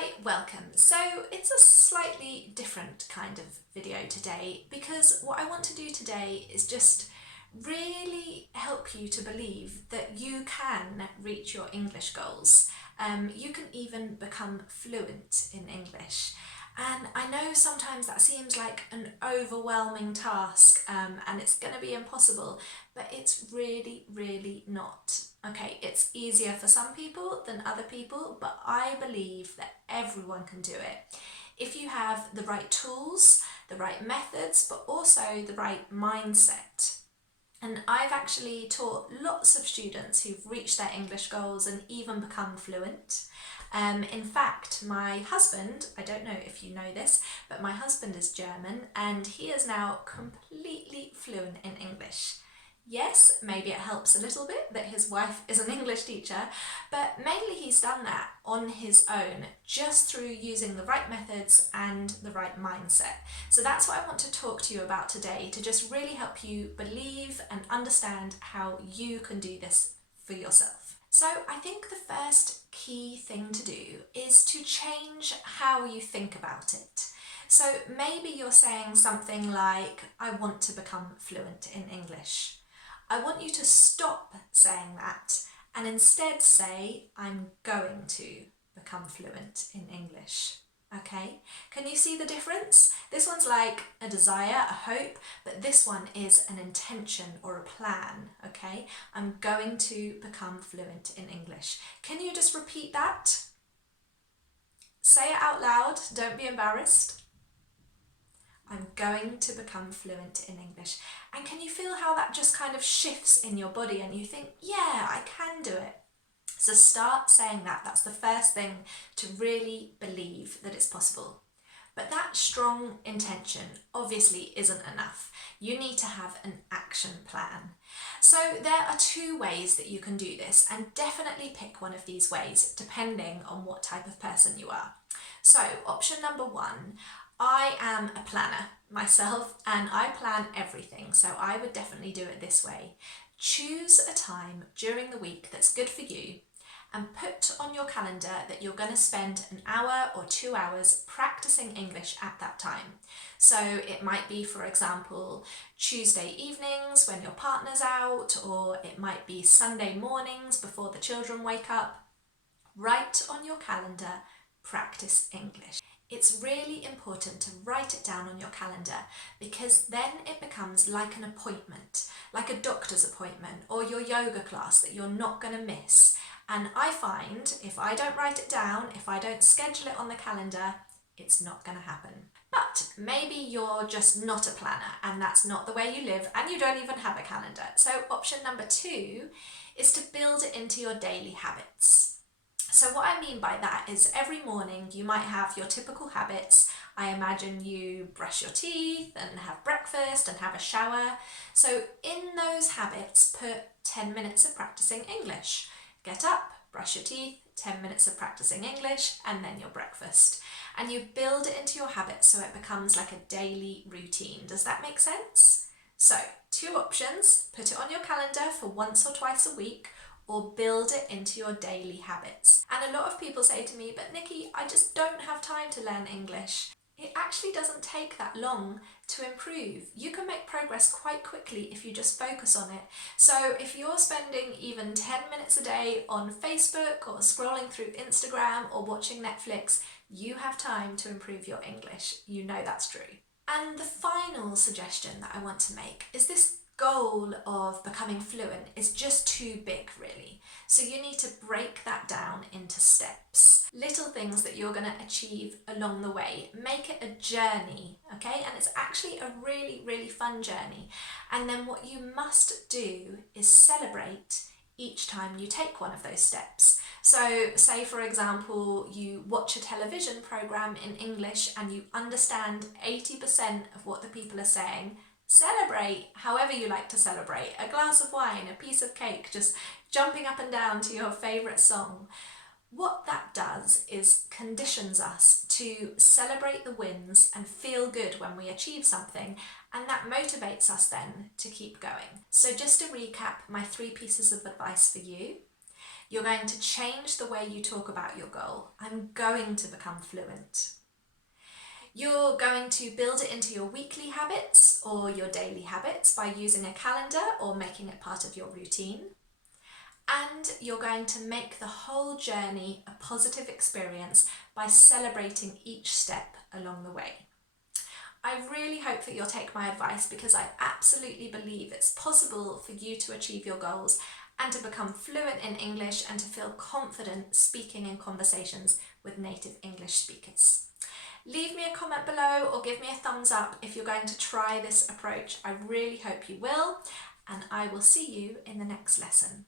Hi, welcome. So it's a slightly different kind of video today because what I want to do today is just really help you to believe that you can reach your English goals. You can even become fluent in English. And I know sometimes that seems like an overwhelming task and it's going to be impossible, but it's really not. Okay, it's easier for some people than other people, but I believe that everyone can do it. If you have the right tools, the right methods, but also the right mindset. And I've actually taught lots of students who've reached their English goals and even become fluent. In fact, my husband, I don't know if you know this, but my husband is German and he is now completely fluent in English. Yes, maybe it helps a little bit that his wife is an English teacher, but mainly he's done that on his own, just through using the right methods and the right mindset. So that's what I want to talk to you about today, to just really help you believe and understand how you can do this for yourself. So I think the first key thing to do is to change how you think about it. So maybe you're saying something like, I want to become fluent in English. I want you to stop saying that and instead say, I'm going to become fluent in English. Okay, can you see the difference? This one's like a desire, a hope, but this one is an intention or a plan, okay? I'm going to become fluent in English. Can you just repeat that? Say it out loud, don't be embarrassed. I'm going to become fluent in English. And can you feel how that just kind of shifts in your body and you think, yeah, I can do it. So start saying that. That's the first thing to really believe that it's possible. But that strong intention obviously isn't enough. You need to have an action plan. So there are two ways that you can do this, and definitely pick one of these ways depending on what type of person you are. So option number one, I am a planner myself and I plan everything, so I would definitely do it this way. Choose a time during the week that's good for you and put on your calendar that you're going to spend an hour or 2 hours practicing English at that time. So it might be, for example, Tuesday evenings when your partner's out, or it might be Sunday mornings before the children wake up. Write on your calendar, practice English. It's really important to write it down on your calendar because then it becomes like an appointment, like a doctor's appointment or your yoga class that you're not going to miss. And I find if I don't write it down, if I don't schedule it on the calendar, it's not going to happen. But maybe you're just not a planner and that's not the way you live and you don't even have a calendar. So option number two is to build it into your daily habits. So what I mean by that is every morning you might have your typical habits. I imagine you brush your teeth and have breakfast and have a shower. So in those habits, put 10 minutes of practicing English. Get up, brush your teeth, 10 minutes of practicing English, and then your breakfast. And you build it into your habits so it becomes like a daily routine. Does that make sense? So, two options: put it on your calendar for once or twice a week, or build it into your daily habits. And a lot of people say to me, but Nikki, I just don't have time to learn English. It actually doesn't take that long to improve. You can make progress quite quickly if you just focus on it. So if you're spending even 10 minutes a day on Facebook or scrolling through Instagram or watching Netflix, you have time to improve your English. You know that's true. And the final suggestion that I want to make is this goal of becoming fluent is just too big, really. So you need to break that down into steps. Little things that you're going to achieve along the way. Make it a journey, okay? And it's actually a really fun journey. And then what you must do is celebrate each time you take one of those steps. So say, for example, you watch a television program in English and you understand 80% of what the people are saying. Celebrate however you like to celebrate. A glass of wine, a piece of cake, just jumping up and down to your favourite song. What that does is conditions us to celebrate the wins and feel good when we achieve something, and that motivates us then to keep going. So just to recap my 3 pieces of advice for you. You're going to change the way you talk about your goal. I'm going to become fluent. You're going to build it into your weekly habits or your daily habits by using a calendar or making it part of your routine. And you're going to make the whole journey a positive experience by celebrating each step along the way. I really hope that you'll take my advice, because I absolutely believe it's possible for you to achieve your goals and to become fluent in English and to feel confident speaking in conversations with native English speakers. Leave me a comment below or give me a thumbs up if you're going to try this approach. I really hope you will, and I will see you in the next lesson.